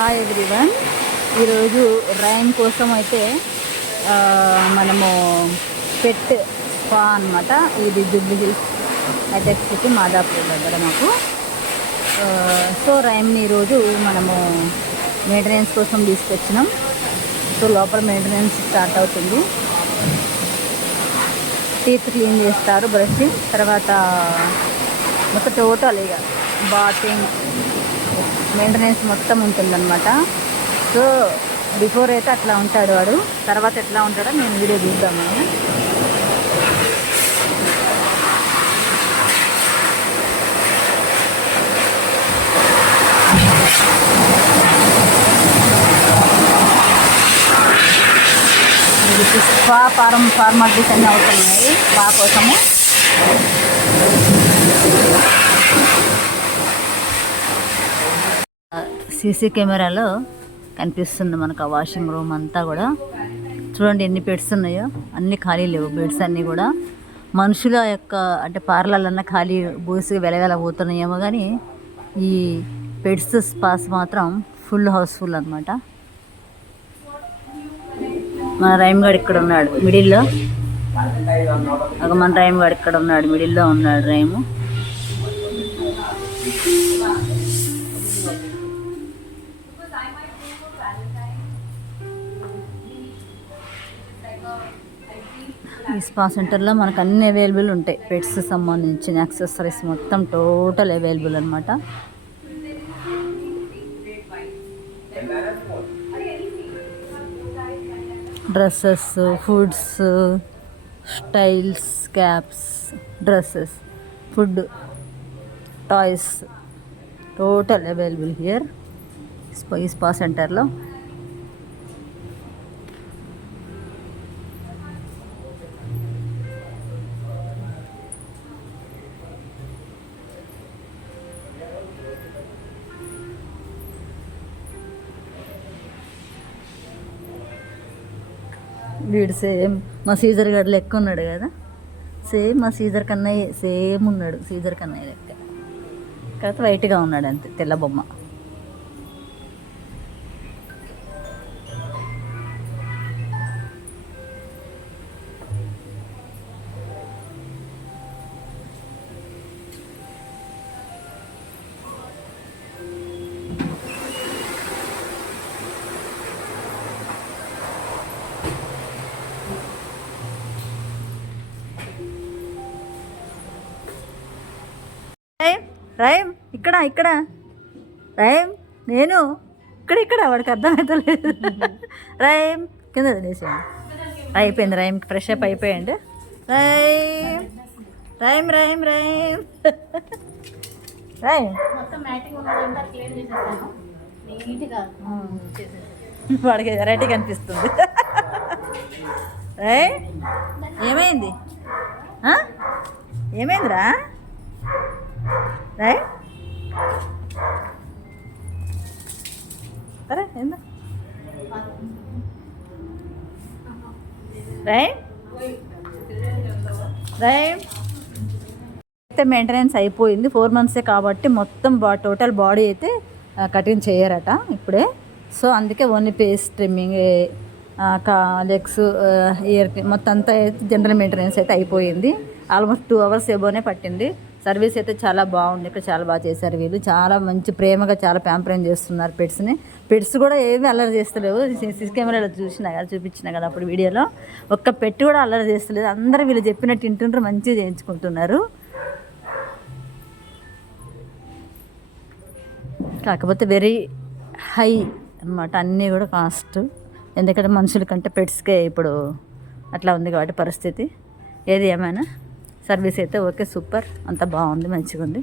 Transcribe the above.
Hi everyone ఈరోజు rain కోసం అయితే మనము పెట్ స్పా అనమాట ఇది జుబ్లీ హిల్స్ హైటెక్ సిటీ మాదాపూర్ దగ్గర మాకు. సో రైమ్ని ఈరోజు మనము మెయింటెనెన్స్ కోసం తీసుకొచ్చినాం. సో లోపల మెయింటెనెన్స్ స్టార్ట్ అవుతుంది. టీత్ క్లీన్ చేస్తారు బ్రషింగ్. తర్వాత మొత్తం టోటల్ ఇక బాతింగ్ మెయింటెనెన్స్ మొత్తం ఉంటుందన్నమాట. సో బిఫోర్ అయితే అట్లా ఉంటాడు వాడు. తర్వాత ఎట్లా ఉంటాడో మేము వీడియో చూద్దాము ఇది పుష్ప ఫార్మ్ ఫార్మాలిటీస్ అన్నీ అవుతున్నాయి. బా కోసము. సీసీ కెమెరాలో కనిపిస్తుంది మనకు ఆ వాషింగ్ రూమ్ అంతా కూడా. చూడండి ఎన్ని బెడ్స్ ఉన్నాయో. అన్ని ఖాళీ లేవు. బెడ్స్ అన్నీ కూడా. మనుషుల యొక్క అంటే పార్లర్లన్నా ఖాళీ బూసి వెలవెల పోతున్నాయేమో కానీ ఈ బెడ్స్ స్పాస్ మాత్రం ఫుల్ హౌస్ఫుల్ అనమాట మన రైమ్గాడు ఇక్కడ ఉన్నాడు. మిడిల్లో. ఒక మన రైమ్గాడు ఇక్కడ ఉన్నాడు. మిడిల్లో ఉన్నాడు రైము. ఈ స్పా సెంటర్లో మనకు అన్ని అవైలబుల్ ఉంటాయి. పెట్స్ సంబంధించిన యాక్సెసరీస్ మొత్తం టోటల్ అవైలబుల్ అనమాట dresses foods styles caps dresses food toys total available here. ఈ స్పా సెంటర్లో వీడు సేమ్ మా సీజర్ గారు లెక్క ఉన్నాడు కదా. సేమ్ మా సీజర్ కన్నయ్య సేమ్ ఉన్నాడు సీజర్ కన్నయ్య లెక్క. కాకపోతే వైట్గా ఉన్నాడు అంతే తెల్ల బొమ్మ. రైమ్ రైమ్ ఇక్కడ ఇక్కడ. రైమ్ నేను ఇక్కడ ఇక్కడ. వాడికి అర్థమవుతలేదు రైమ్ కింద వదిలేసేయండి. అయిపోయింది రైమ్కి fresh up అయిపోయండి Rhyme Rhyme Rhyme Rhyme Rhyme వాడికి వెరైటీ కనిపిస్తుంది. రే ఏమైంది? ఏమైందిరా? రే సరే ఏందా అయితే మెయింటెనెన్స్ అయిపోయింది. ఫోర్ మంత్సే కాబట్టి మొత్తం బా టోటల్ బాడీ అయితే కటింగ్ చేయరట ఇప్పుడే. సో అందుకే ఓన్లీ పేస్ ట్రిమ్మింగ్ కా లెగ్స్ ఇయర్ మొత్తం అంతా అయితే జనరల్ మెయింటెనెన్స్ అయితే అయిపోయింది. ఆల్మోస్ట్ టూ అవర్స్ ఎబోనే పట్టింది. సర్వీస్ అయితే చాలా బాగుంది. ఇక్కడ చాలా బాగా చేశారు వీళ్ళు. చాలా మంచి ప్రేమగా చాలా ప్యాంపరింగ్ చేస్తున్నారు పెట్స్ని. పెట్స్ కూడా ఏమి అల్లరి చేస్తలేవు. సిసి కెమెరాలో చూసినా కదా చూపించినా కదా అప్పుడు వీడియోలో. ఒక్క పెట్టు కూడా అల్లరి చేస్తలేదు. అందరూ వీళ్ళు చెప్పినట్టు ఇంటుంటారు మంచిగా చేయించుకుంటున్నారు. కాకపోతే వెరీ హై అన్నమాట. అన్నీ కూడా కాస్ట్. ఎందుకంటే మనుషుల కంటే పెట్స్కే ఇప్పుడు అట్లా ఉంది కాబట్టి పరిస్థితి. ఏది ఏమైనా? సర్వీస్ అయితే ఓకే సూపర్. అంత బాగుంది మంచిగా ఉంది